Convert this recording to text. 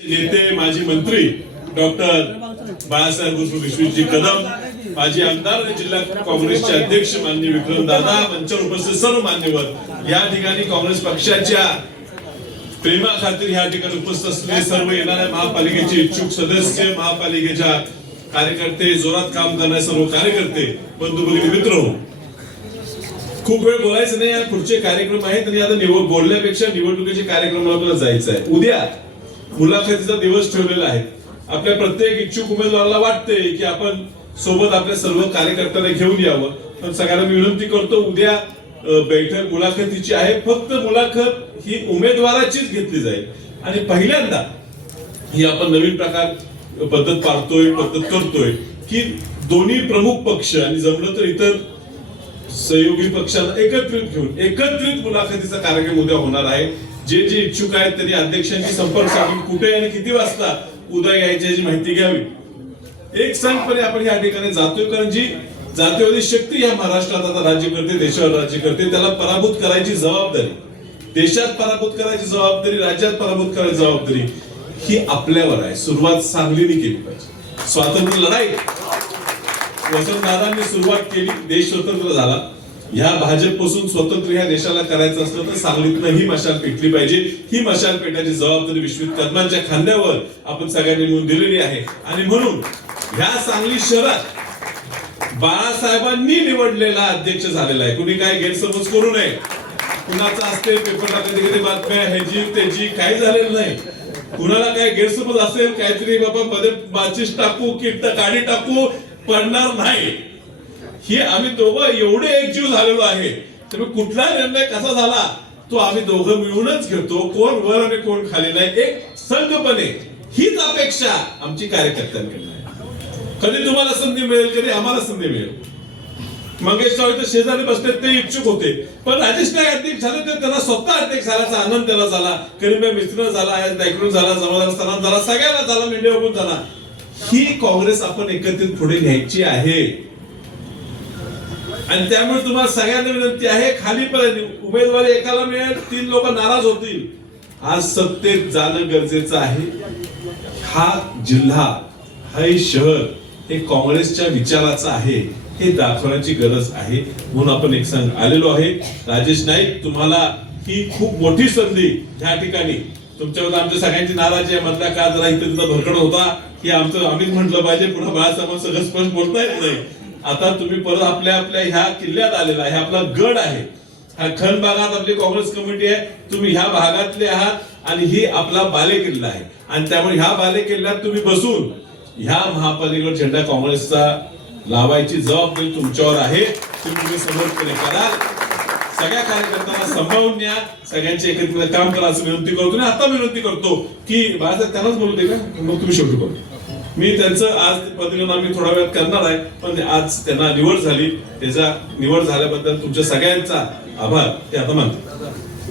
नेते माजी मंत्री डॉक्टर बाळासाहेब विश्वजी कदम, माजी आमदार आणि जिल्हा काँग्रेसचे अध्यक्ष माननीय विक्रम दादा, मंचावर उपस्थित सर्व मान्यवर, या ठिकाणी काँग्रेस पक्षाच्या प्रेमा खातीर या ठिकाणी उपस्थित असलेले सर्व येणाऱ्या महापालिकेचे इच्छुक सदस्य, महापालिकेच्या कार्यकर्ते, जोरात काम करणारे सर्व कार्यकर्ते, बंधू भगिनी मित्र, खूप वेळ बोलायचं नाही, या पुढचे कार्यक्रम आहेत आणि आता बोलण्यापेक्षा निवडणुकीचे कार्यक्रमाला आपल्याला जायचं आहे. उद्या मुलाखतीचा दिवस ठेवलेला आहे. आपल्या प्रत्येक इच्छुक उमेदवाराला वाटते की आपण सोबत आपल्या सर्व कार्यकर्त्यांना घेऊन यावं, पण सगळ्यांना मी विनंती करतो, उद्या बैठक मुलाखतीची आहे. फक्त मुलाखत ही उमेदवाराचीच घेतली जाईल आणि पहिल्यांदा ही आपण नवीन प्रकार पद्धत करतोय की दोन्ही प्रमुख पक्ष आणि जमलं तर इतर सहयोगी पक्षांना एकत्रित मुलाखतीचा कार्यक्रम उद्या होणार आहे. जे इच्छुक आहेत त्यांनी अध्यक्षांची संपर्क साधून कुठे आणि किती वाजता उद्या यायची माहिती घ्यावी. एक संघपणे आपण या ठिकाणी जातोय, कारण जी जातीयवादी शक्ती या महाराष्ट्रात आता राज्य करते, देशावर राज्य करते, त्याला पराभूत करायची जबाबदारी, देशात पराभूत करायची जबाबदारी, राज्यात पराभूत करायची जबाबदारी ही आपल्यावर आहे. सुरुवात सांगलीने केली पाहिजे. स्वातंत्र्य लढाई वसंतदादांनी सुरुवात केली, देश स्वतंत्र झाला. ह्या भाजपपासून स्वतंत्र ह्या देशाला करायचं असलं तर सांगलीतनं ही मशाल पेटली पाहिजे. ही मशाल पेटायची जबाबदारी विश्वजित कदमांच्या खांद्यावर आपण सगळ्यांनी मिळून दिलेली आहे आणि म्हणून ह्या सांगली शहरात बाळासाहेबांनी निवडलेला अध्यक्ष झालेला आहे. कुणी काय गैरसमज करू नये. कुणाचा असते पेपरला कधी कधी बातम्या ह्याची त्याची काही झालेलं नाही. कुणाला काय गैरसमज असेल, काहीतरी बाबा मध्ये माचीस टाकू की काडी टाकू, पडणार नाही. ही आम्ही दोघं एवढे एकजीव झालेलो आहे, तर कुठला निर्णय कसा झाला तो आम्ही दोघं मिळूनच घेतो. कोण वर आणि कोण खाली नाही, एक संघपणे. हीच अपेक्षा आमची कार्यकर्त्यांकडे आहे. कधी तुम्हाला संधी मिळेल, कधी आम्हाला संधी मिळेल. मंगेश चव्हाण शेजारी बसले, ते इच्छुक होते, पण राजेश नाईक अध्यक्ष झाले, तर त्यांना स्वतः अध्यक्ष झाल्याचा आनंद त्याला झाला. करीमभाई मिस्त्र झाला, ऐकून झाला, जमादार स्थानात झाला, सगळ्यांना झाला, मेंढे बघून झाला. ही काँग्रेस आपण एकत्रित पुढे न्यायची आहे आणि त्यामुळे तुम्हाला सगळ्यांना विनंती आहे, खालीपर्यंत उमेदवारी एकाला मिळेल, 3 लोक नाराज होतील. आज सत्तेत जाणं गरजेचं आहे. हा जिल्हा, हे शहर हे काँग्रेसच्या विचाराचं आहे, हे दाखवण्याची गरज आहे. म्हणून आपण एक संघ आलेलो आहे. राजेश नाईक, तुम्हाला ही खूप मोठी संधी ह्या ठिकाणी. तुमच्यावर आमच्या सगळ्यांची नाराजी आहे. मधल्या काळ जरा इथे तुमचा भरकड होता की आम्हीच म्हटलं पाहिजे, पुन्हा बाळासाहेब सगळं स्पष्ट बोलता येत नाही. आता तुम्ही परत आपल्या ह्या किल्ल्यात आलेला आहे, आपला गड आहे. हा खंड भागात आपली काँग्रेस कमिटी आहे, तुम्ही ह्या भागातले आहात आणि ही आपला बालेकिल्ला आहे आणि त्यामुळे ह्या बालेकिल्ल्यात तुम्ही बसून ह्या महापालिकेवर झेंडा काँग्रेसचा लावायची जबाबदारी तुमच्यावर आहे. तुम्ही समर्थपणे कराल. सगळ्या कार्यकर्त्यांना सांभाळून न्या, सगळ्यांचे एकत्रित काम करा असं विनंती करतो. आणि आता विनंती करतो की बाळासाहेब त्यांनाच बोलू दे का, मग तुम्ही शेवटी बोलू. मी त्यांचं आज पदवीला आम्ही थोडा वेळ करणार आहे, पण आज त्यांना निवड झाली. त्याचा निवड झाल्याबद्दल तुमच्या सगळ्यांचा आभार ते आता मानतो.